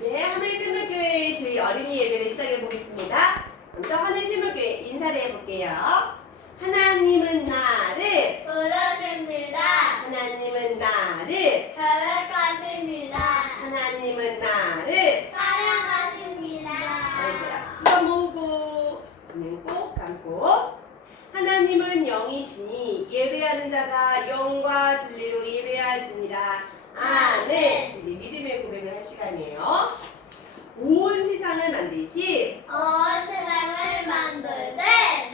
이제 하늘샘물교회 주의 어린이 예배를 시작해 보겠습니다. 먼저 하늘샘물교회 인사를 해볼게요. 하나님은 나를 부르십니다. 하나님은 나를 계획하십니다. 하나님은 나를 사랑하십니다. 잘했어요. 손 모으고 눈 꼭 감고 하나님은 영이시니 예배하는 자가 영과 진리로 예배할지니라. 아멘. 우리 믿음의 고백을 할 시간이에요. 온 세상을 만드신 온 세상을 만들 때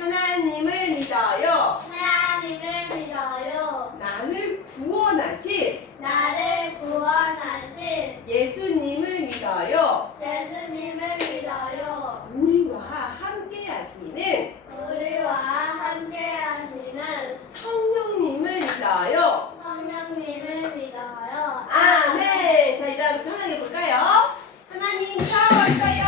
하나님을 믿어요. 하나님을 믿어요. 나를 구원하신 나를 구원하신 예수님을 믿어요. 예수님을 믿어요. 우리와 함께 하시는 우리와 함께 하시는 성령님을 믿어요. 성령님을 믿어요. 아멘. 자, 이다음 찬양해 볼까요? 하나님 사랑할까요?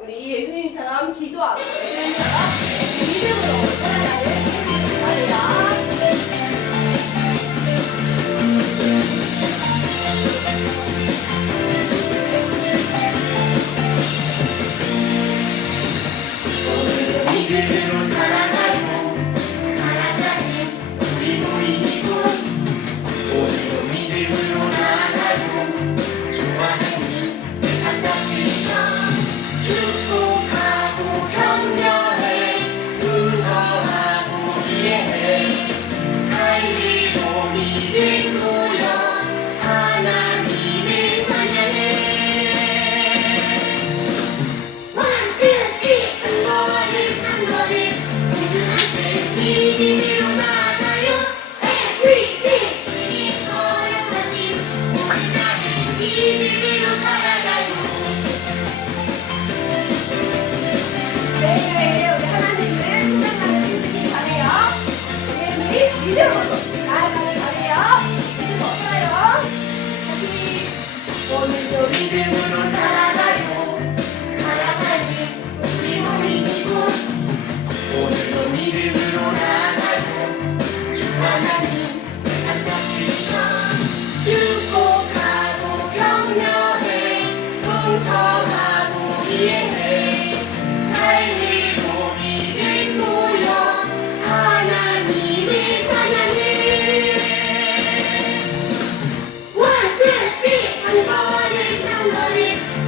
우리 예수님처럼 기도하고 예수님처럼 믿음으로 살아가는 바래요. 믿음으로 살아가요. 살아가는 우리 모이고 믿음으로 살아가요. 사랑하는 우리 모임이고 오늘도 믿음으로 나가요. 주 하나님 세상 덕분이죠. 축복하고 격려해 동성하고 이해해 삶을 믿음 모여 하나님을 찬양해. One, two, three. 한 걸음 한 걸음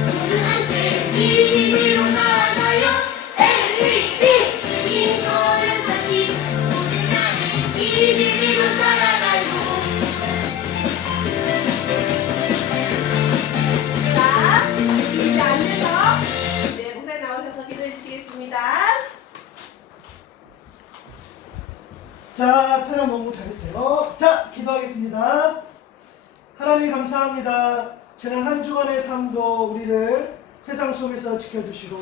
모두 함께 믿음으로 나가요. MVP 긴 걸음 다시 모든 나를 믿음으로 살아가요. 자, 이제 앉아서 네, 목사님 나오셔서 기도해 주시겠습니다. 자, 찬양 너무 잘했어요. 자, 기도하겠습니다. 하나님 감사합니다. 지난 한 주간의 삶도 우리를 세상 속에서 지켜주시고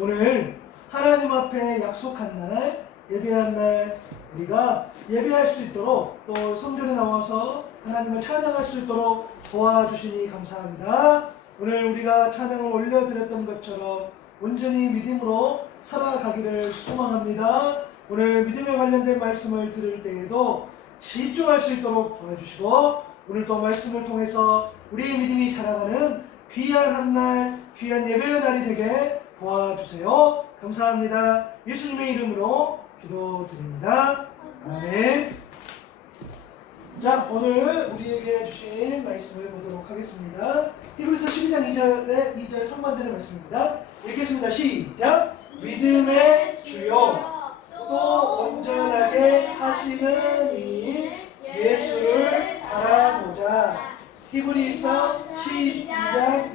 오늘 하나님 앞에 약속한 날, 예배한 날 우리가 예배할 수 있도록 또 성전에 나와서 하나님을 찬양할 수 있도록 도와주시니 감사합니다. 오늘 우리가 찬양을 올려드렸던 것처럼 온전히 믿음으로 살아가기를 소망합니다. 오늘 믿음에 관련된 말씀을 들을 때에도 집중할 수 있도록 도와주시고 오늘 또 말씀을 통해서 우리의 믿음이 자라가는 귀한 한날, 귀한 예배의 날이 되게 도와주세요. 감사합니다. 예수님의 이름으로 기도드립니다. 아멘. 자, 오늘 우리에게 주신 말씀을 보도록 하겠습니다. 히브리서 12장 2절 상반되는 말씀입니다. 읽겠습니다. 시작. 믿음의 주요 또 온전하게 하시는 이 예수를 바라보자. 히브리서 12장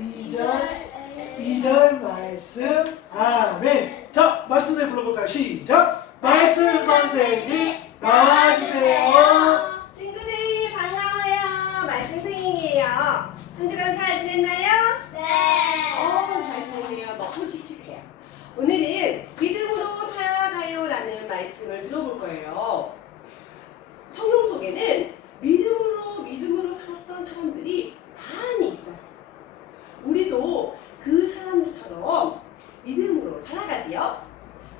2절 말씀. 아멘. 자, 말씀을 불러볼까요? 시작. 말씀 선생님 나와주세요. 친구들 반가워요. 말씀 선생님이에요. 한 주간 잘 지냈나요? 네. 잘 지냈네요. 너무 씩씩해요. 오늘은 믿음으로 살아가요라는 말씀을 들어볼 거예요. 성경 속에는 믿음으로 살았던 사람들이 많이 있어요. 우리도 그 사람들처럼 믿음으로 살아가지요.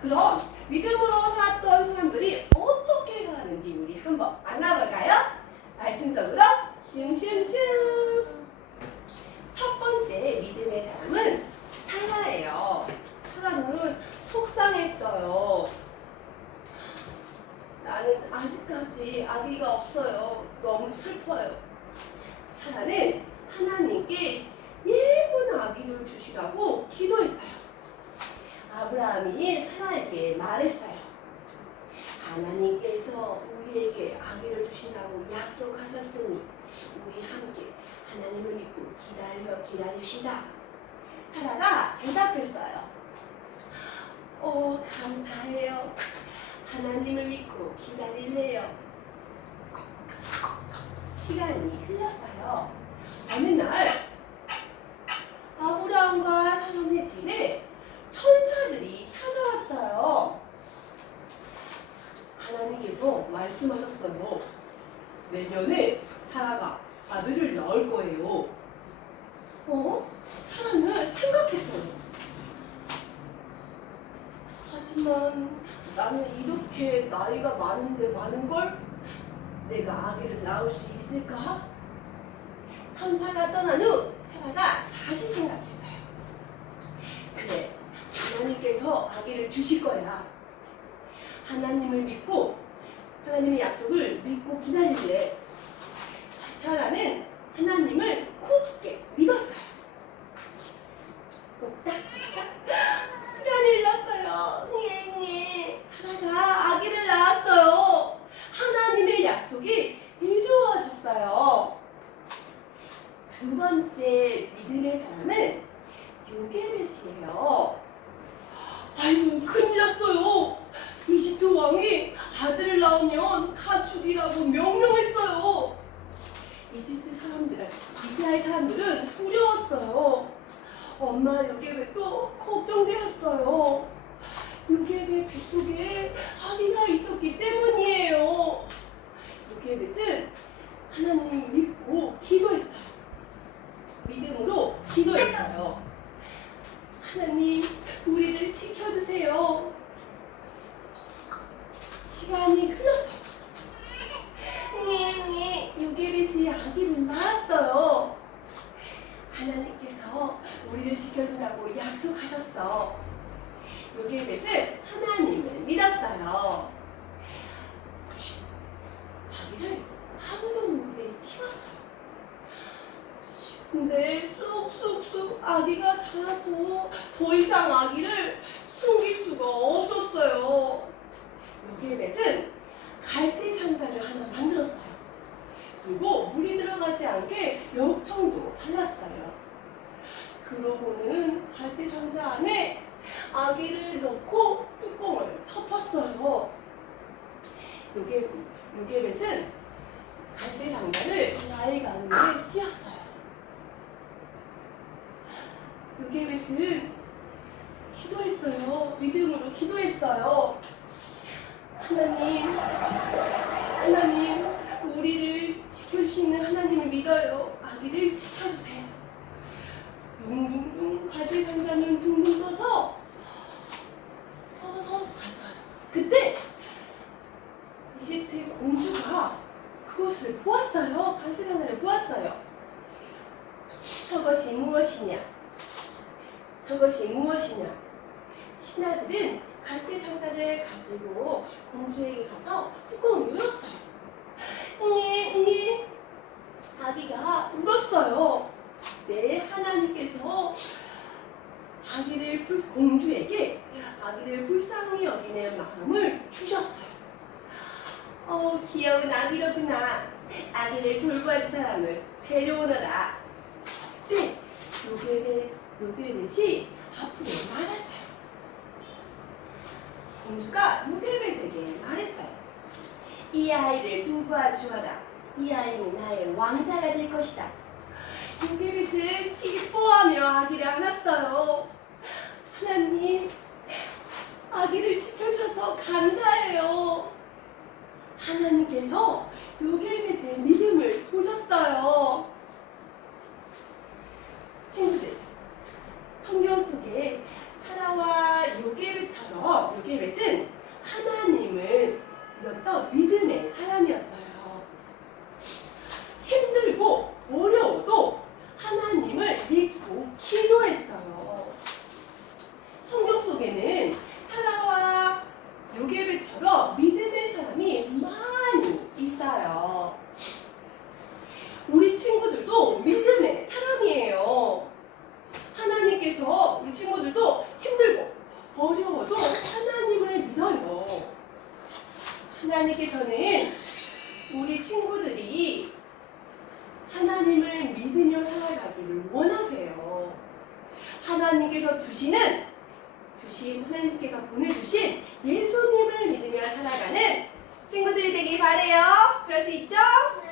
그럼 믿음으로 살았던 사람들이 어떻게 살았는지 우리 한번 만나볼까요? 말씀 속으로 슝슝슝. 첫 번째 믿음의 사람은 사라예요. 사라는 속상했어요. 나는 아직까지 아기가 없어요. 너무 슬퍼요. 사라는 하나님께 예쁜 아기를 주시라고 기도했어요. 아브라함이 사라에게 말했어요. 하나님께서 우리에게 아기를 주신다고 약속하셨으니 우리 함께 하나님을 믿고 기다립시다. 사라가 대답했어요. 감사해요. 하나님을 믿고 기다릴래요. 시간이 흘렀어요. 어느 날 아브라함과 사라의 집에 천사들이 찾아왔어요. 하나님께서 말씀하셨어요. 내년에 사라가 아들을 낳을 거예요. 사라는 생각했어요. 하지만 나는 이렇게 나이가 많은걸? 내가 아기를 낳을 수 있을까? 천사가 떠난 후 사라가 다시 생각했어요. 그래, 하나님께서 아기를 주실 거야. 하나님을 믿고 하나님의 약속을 믿고 기다릴래. 사라는 하나님을 굳게 믿었어요. 시간이 흘렀어요. 사라가 아기를 낳았어요. 하나님의 약속이 이루어졌어요. 두 번째 믿음의 사람은 요게벳이에요. 아이고, 큰일 났어요. 이집트 왕이 아들을 낳으면 다 죽이라고 명령했어요. 이스라엘 사람들은 두려웠어요. 엄마 요게벳도 걱정되었어요. 요게벳 뱃속에 아기가 있었기 때문이에요. 요게벳은 하나님 믿고 기도했어요. 믿음으로 기도했어요. 나았어요. 하나님께서 우리를 지켜준다고 약속하셨어. 요게벳은 하나님을 믿었어요. 아기를 아무도 모르게 키웠어요. 근데 쑥쑥쑥 아기가 자라서 더 이상 아기를 숨길 수가 없었어요. 요게벳은 갈대 상자를 하나 만들었어요. 그리고 물이 들어가지 않게 역청도 발랐어요. 그러고는 갈대 상자 안에 아기를 넣고 뚜껑을 덮었어요. 요게벳은 갈대 상자를 나일 가운데 띄었어요. 요게벳은 기도했어요. 믿음으로 기도했어요. 하나님, 우리를 지켜주시는 하나님을 믿어요. 아기를 지켜주세요. 둥둥둥 갈대 상자는 둥둥 떠서 갔어요. 그때 이집트 공주가 그것을 보았어요. 갈대 상자를 보았어요. 저것이 무엇이냐? 신하들은 갈대 상자를 가지고 공주에게 가서 뚜껑을 열었어요. 아기가 울었어요. 네, 하나님께서 공주에게 아기를 불쌍히 여기는 마음을 주셨어요. 귀여운 아기로구나. 아기를 돌봐줄 사람을 데려오너라. 그때 요게벳이 앞으로 나갔어요. 공주가 요게벳에게 말했어요. 이 아이를 돌봐주어라. 이 아이는 나의 왕자가 될 것이다. 요게벳은 기뻐하며 아기를 안았어요. 하나님, 아기를 지켜주셔서 감사해요. 하나님께서 요게벳의 믿음을 보셨어요. 친구들, 성경 속에 사라와 요게벳처럼 요게벳은 하나님을 믿었던 믿음의 사람이었어요. 힘들고 어려워도 하나님을 믿고 기도했어요. 성경 속에는 사라와 요게벳처럼 믿음의 사람이 많이 있어요. 우리 친구들도 믿음의 사람이에요. 하나님께서 우리 친구들도 힘들고 어려워도 하나님을 믿어요. 하나님께서는 우리 친구들이 하나님을 믿으며 살아가기를 원하세요. 하나님께서 하나님께서 보내주신 예수님을 믿으며 살아가는 친구들이 되길 바래요. 그럴 수 있죠?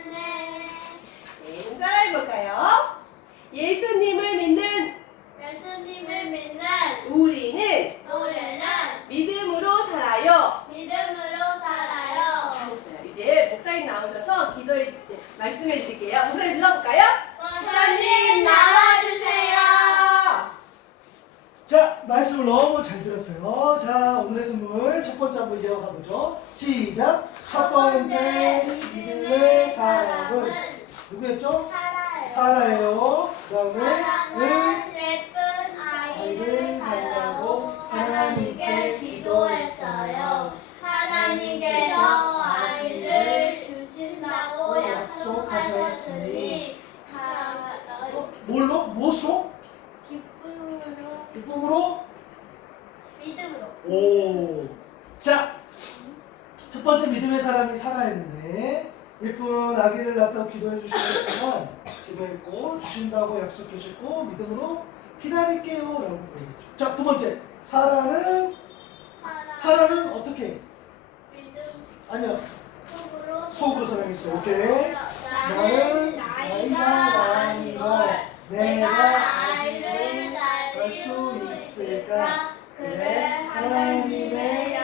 네. 네, 따라해볼까요? 예수님을 믿는 우리는 믿음으로 살아요. 잘했어요. 이제 목사님 나오셔서 말씀해 드릴게요. 목사님 불러볼까요? 목사님 나와주세요. 자, 말씀을 너무 잘 들었어요. 자, 오늘의 선물 첫 번째 한번 이어가 보죠. 시작. 첫 번째 믿음의 사람은 누구였죠? 사라예요. 그 다음에 사랑은 예쁜 아이를 달라고 하나님께 기도했어요. 하나님께서 아이를 주신다고 약속하셨으니 뭘로? 무엇으로? 기쁨으로? 믿음으로. 오. 자, 첫 번째 믿음의 사람이 사라였는데 예쁜 아기를 낳았다고 기도해 주셨지만 기도했고 주신다고 약속하셨고 믿음으로 기다릴게요 라고 얘기했죠. 자, 두 번째 사라는 어떻게? 믿음. 아니요, 속으로 사랑했어요. 사랑했어요. 오케이. 나는 나이가 많은 걸 내가 아이를 낳을 수 있을까? 그래, 하나님의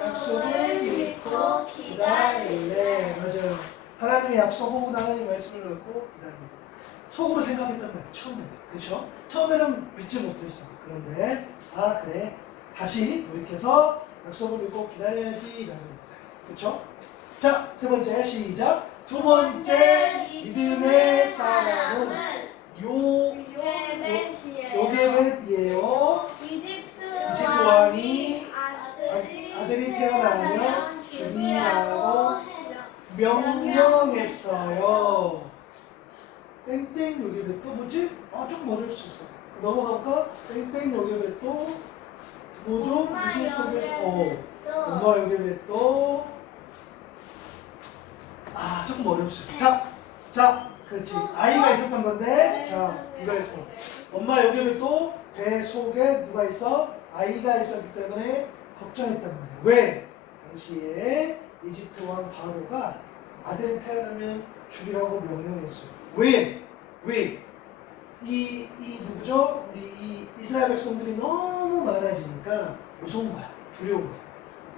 약속을 믿고 기다릴래. 맞아요. 하나님의 약속 혹은 하나님의 말씀을 믿고 기다립니다. 속으로 생각했단 말이에요. 처음에는. 그렇죠? 처음에는 믿지 못했어. 그런데 그래. 다시 돌이켜서 약속을 믿고 기다려야지 라는 겁니다. 그렇죠? 자, 세 번째 시작. 두 번째 믿음의 땡땡 요괴배 또 뭐지? 조금 어려울 수 있어. 넘어가볼까? 땡땡 요괴배 또 뭐죠? 무슨 속에서 엄마 요괴배 또 조금 어려울 수 있어. 자, 그렇지. 아이가 있었던 건데, 자, 누가 있어? 엄마 요괴배 또 배 속에 누가 있어? 아이가 있었기 때문에 걱정했단 말이야. 왜? 당시에 이집트 왕 바로가 아들이 태어나면 죽이라고 명령했어요. 왜? 이 누구죠? 우리 이 이스라엘 백성들이 너무 많아지니까 무서운 거야. 두려운 거야.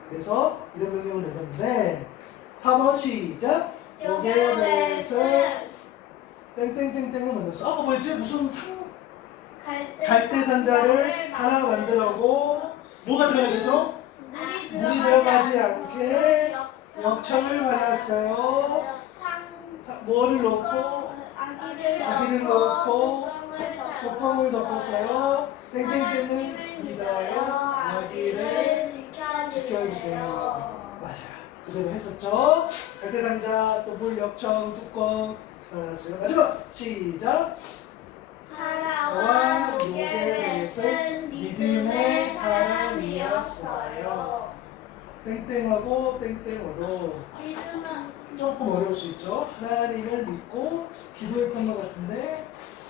그래서 이런 명령을 내렸는데 4번 시작. 요괴벳은 땡땡땡땡을 만들었어. 아까 뭐였지? 무슨 갈대 상자를 하나 만들고 뭐가 들어가겠죠? 물이 들어가지 않게 역청을 발랐어요. 뭐를 넣고 아기를 넣고 뚜껑을 덮었어요. 땡땡땡을 믿어요. 아기를 지켜주세요. 맞아요. 그대로 했었죠. 갈대 상자 또 물 역청 뚜껑 달았어요. 마지막 시작. 사라와 요괴벳은 믿음의 사람이었어요. 땡땡하고 땡땡어도 믿음은 조금 어려울 수 있죠. 하나님을 믿고 기도했던 것 같은데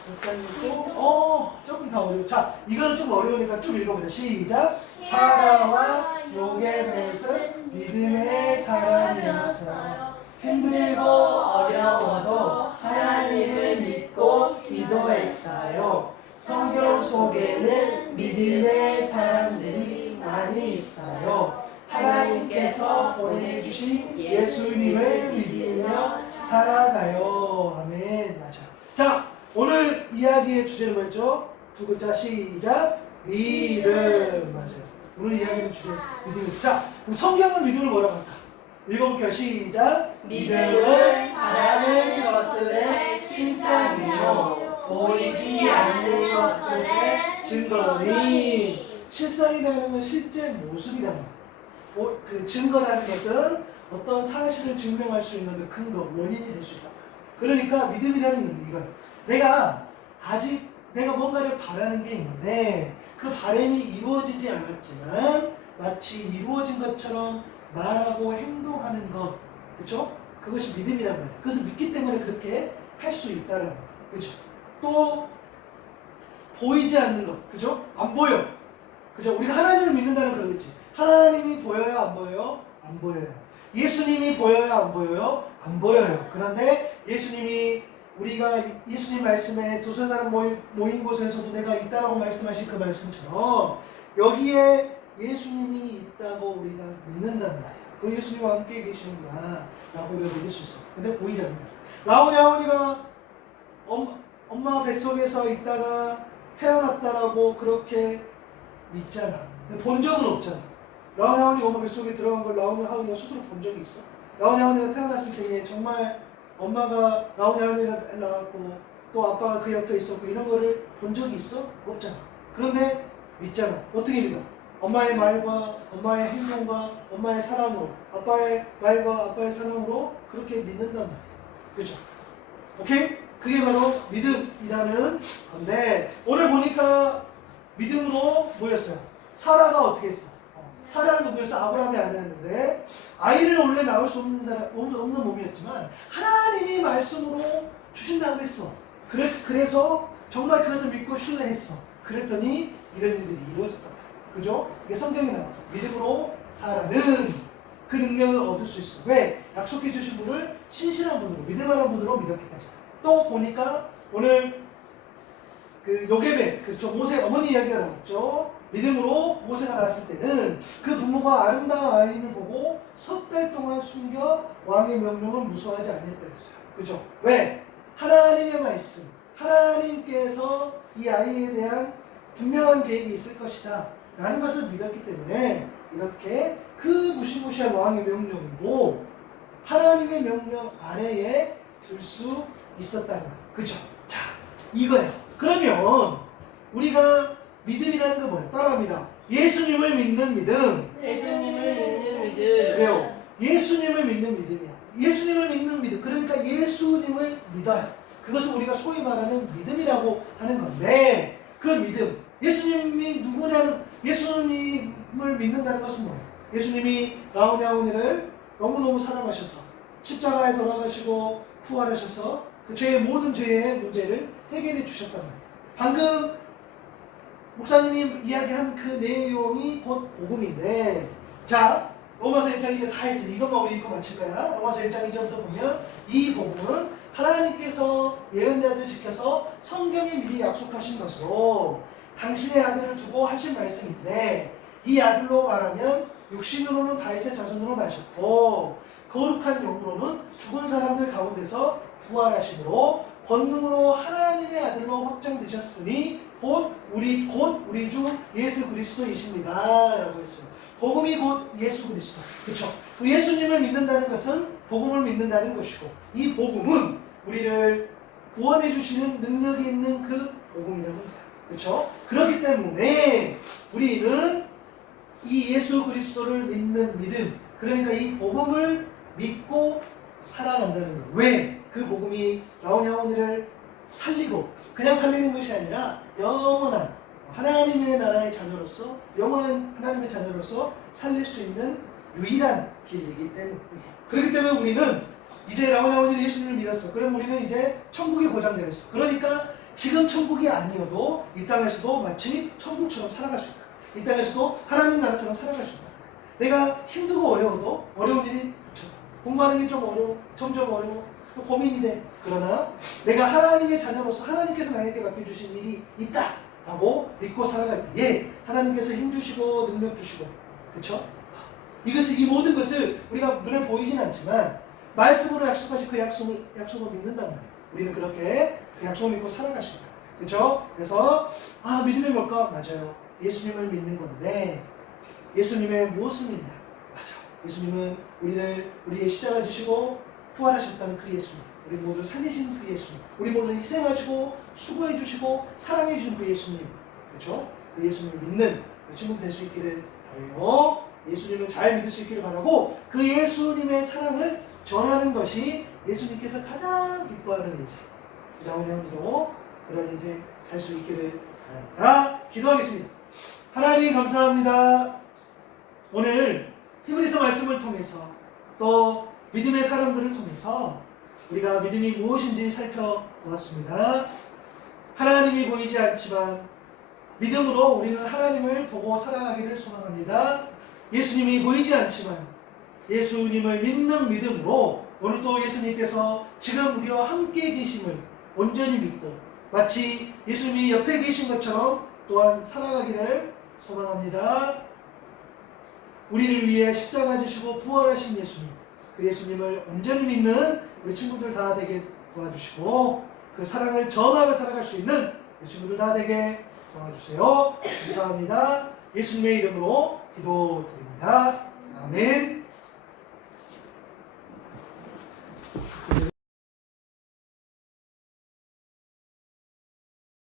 잠깐 읽고 조금 더 어려워. 자, 이거는 좀 어려우니까 쭉 읽어보자. 시작. 사라와 요괴벳은 믿음의 사람이었어요. 힘들고 어려워도 하나님을 믿고 기도했어요. 성경 속에는 믿음의 사람들이 많이 있어요. 하나님께서 보내주신 예수님을 믿으며 살아가요. 아멘. 맞아. 자, 오늘 이야기의 주제는 뭐였죠? 두 글자 시작. 믿음. 맞아요. 오늘 이야기의 주제는 믿음이었어요. 자, 그럼 성경은 믿음을 뭐라고 할까? 읽어볼게요. 시작. 믿음은 바라는 것들의 실상이요 보이지 않는 것들의 증거니. 실상이라는 건 실제 모습이란 말이야. 그 증거라는 것은 어떤 사실을 증명할 수 있는 그 근거, 원인이 될 수 있다. 그러니까 믿음이라는 건 이거예요. 내가 뭔가를 바라는 게 있는데 그 바람이 이루어지지 않았지만 마치 이루어진 것처럼 말하고 행동하는 것, 그렇죠? 그것이 믿음이란 말이에요. 그것을 믿기 때문에 그렇게 할 수 있다는 거예요. 그렇죠? 또 보이지 않는 것, 그렇죠? 안 보여. 그죠? 우리가 하나님을 믿는다는 그러겠지. 하나님이 보여요, 안 보여요? 안 보여요. 예수님이 보여요, 안 보여요? 안 보여요. 그런데 우리가 예수님 말씀에 두세 사람 모인 곳에서도 내가 있다라고 말씀하신 그 말씀처럼 여기에 예수님이 있다고 우리가 믿는단 말이에요. 그 예수님과 함께 계시는구나 라고 우리가 믿을 수 있어요. 근데 보이지 않는 거예요. 라오냐오니가 엄마 뱃속에서 있다가 태어났다라고 그렇게 믿잖아. 근데 본 적은 없잖아. 라오냐오니가 엄마 뱃속에 들어간 걸 라오냐오니가 스스로 본 적이 있어? 라오냐오니가 태어났을 때에 정말 엄마가 라오냐오니를 낳았고 또 아빠가 그 옆에 있었고 이런 거를 본 적이 있어? 없잖아. 그런데 믿잖아. 어떻게 믿어? 엄마의 말과 엄마의 행동과 엄마의 사랑으로, 아빠의 말과 아빠의 사랑으로 그렇게 믿는단 말이야. 그렇죠? 오케이? 그게 바로 믿음이라는 건데 오늘 보니까 믿음으로 뭐였어요? 사라가 어떻게 했어? 사라는 누구였어? 아브라함이 아내였는데 아이를 원래 낳을 수 없는 몸이었지만 하나님이 말씀으로 주신다고 했어. 그래서 정말 그것을 믿고 신뢰했어. 그랬더니 이런 일들이 이루어졌단 말이야. 그죠? 이게 성경에 나오죠. 믿음으로 사라는 그 능력을 얻을 수 있어. 왜? 약속해 주신 분을 신실한 분으로, 믿을만한 분으로 믿었기 때문에. 또 보니까 오늘 그 요게벳, 그렇죠? 모세 어머니 이야기가 나왔죠. 믿음으로 모세가 낳았을 때는 그 부모가 아름다운 아이를 보고 석 달 동안 숨겨 왕의 명령을 무수하지 않았다 했어요. 그죠? 왜? 하나님의 말씀, 하나님께서 이 아이에 대한 분명한 계획이 있을 것이다 라는 것을 믿었기 때문에 이렇게 그 무시무시한 왕의 명령도 하나님의 명령 아래에 둘 수 있었다는 거예요. 그죠? 자, 이거예요. 그러면 우리가 믿음이라는 건 뭐예요? 따라합니다. 예수님을 믿는 믿음. 예수님을 믿는 믿음. 그래요. 예수님을 믿는 믿음이야. 예수님을 믿는 믿음. 그러니까 예수님을 믿어요. 그것을 우리가 소위 말하는 믿음이라고 하는 건데, 그 믿음, 예수님이 누구냐는, 예수님을 믿는다는 것은 뭐예요? 예수님이 라오냐오니를 너무너무 사랑하셔서 십자가에 돌아가시고 부활하셔서 그 죄의 모든 죄의 문제를 해결해 주셨단 말이에요. 방금 목사님이 이야기한 그 내용이 곧 복음인데, 자, 로마서 1장 이제 다 했으니 이것만 우리 읽고 마칠 거야. 로마서 1장 2절부터 보면 이 복음은 하나님께서 예언자들을 시켜서 성경에 미리 약속하신 것으로 당신의 아들을 두고 하신 말씀인데, 이 아들로 말하면 육신으로는 다윗의 자손으로 나셨고 거룩한 영으로는 죽은 사람들 가운데서 부활하심으로 권능으로 하나님의 아들로 확정되셨으니 곧 우리 주 예수 그리스도이십니다 라고 했어요. 복음이 곧 예수 그리스도. 그렇죠? 예수님을 믿는다는 것은 복음을 믿는다는 것이고, 이 복음은 우리를 구원해 주시는 능력이 있는 그 복음이라고 합니다. 그렇죠? 그렇기 때문에 우리는 이 예수 그리스도를 믿는 믿음, 그러니까 이 복음을 믿고 살아간다는 거예요. 왜? 그 복음이 라오냐오니를 살리고, 그냥 살리는 것이 아니라 영원한 하나님의 나라의 자녀로서, 영원한 하나님의 자녀로서 살릴 수 있는 유일한 길이기 때문이에요. 그렇기 때문에 우리는 이제 라오냐오니를 예수님을 믿었어. 그럼 우리는 이제 천국이 보장되어 있어. 그러니까 지금 천국이 아니어도 이 땅에서도 마치 천국처럼 살아갈 수 있다. 이 땅에서도 하나님 나라처럼 살아갈 수 있다. 내가 힘들고 어려워도, 어려운 일이 공부하는 게 좀 어려워, 점점 어려워, 또 고민이 돼. 그러나 내가 하나님의 자녀로서 하나님께서 나에게 맡겨주신 일이 있다 라고 믿고 살아갈 때에 하나님께서 힘 주시고 능력 주시고, 그렇죠? 이 모든 것을 우리가 눈에 보이진 않지만 말씀으로 약속하신 그 약속을 믿는단 말이에요. 우리는 그렇게 그 약속을 믿고 살아갈 수 있다. 그렇죠? 그래서 믿음이 뭘까? 맞아요. 예수님을 믿는 건데, 예수님의 무엇을 믿냐? 맞아. 예수님은 우리의 십자가 지시고 부활하셨다는 그 예수님, 우리 모두를 살리신 그 예수님, 우리 모두를 희생하시고 수고해 주시고 사랑해 주신 그 예수님, 그렇죠? 그 예수님을 믿는 우리 친구 될 수 있기를 바라요. 예수님을 잘 믿을 수 있기를 바라고, 그 예수님의 사랑을 전하는 것이 예수님께서 가장 기뻐하는 인생, 라오냐오니도 그런 인생 살 수 있기를 바랍니다. 기도하겠습니다. 하나님 감사합니다. 오늘 히브리서 말씀을 통해서 또 믿음의 사람들을 통해서 우리가 믿음이 무엇인지 살펴보았습니다. 하나님이 보이지 않지만 믿음으로 우리는 하나님을 보고 살아가기를 소망합니다. 예수님이 보이지 않지만 예수님을 믿는 믿음으로 오늘도 예수님께서 지금 우리와 함께 계심을 온전히 믿고 마치 예수님이 옆에 계신 것처럼 또한 살아가기를 소망합니다. 우리를 위해 십자가 지시고 부활하신 예수님, 그 예수님을 온전히 믿는 우리 친구들 다 되게 도와주시고 그 사랑을 전하며 살아갈 수 있는 우리 친구들 다 되게 도와주세요. 감사합니다. 예수님의 이름으로 기도드립니다. 아멘.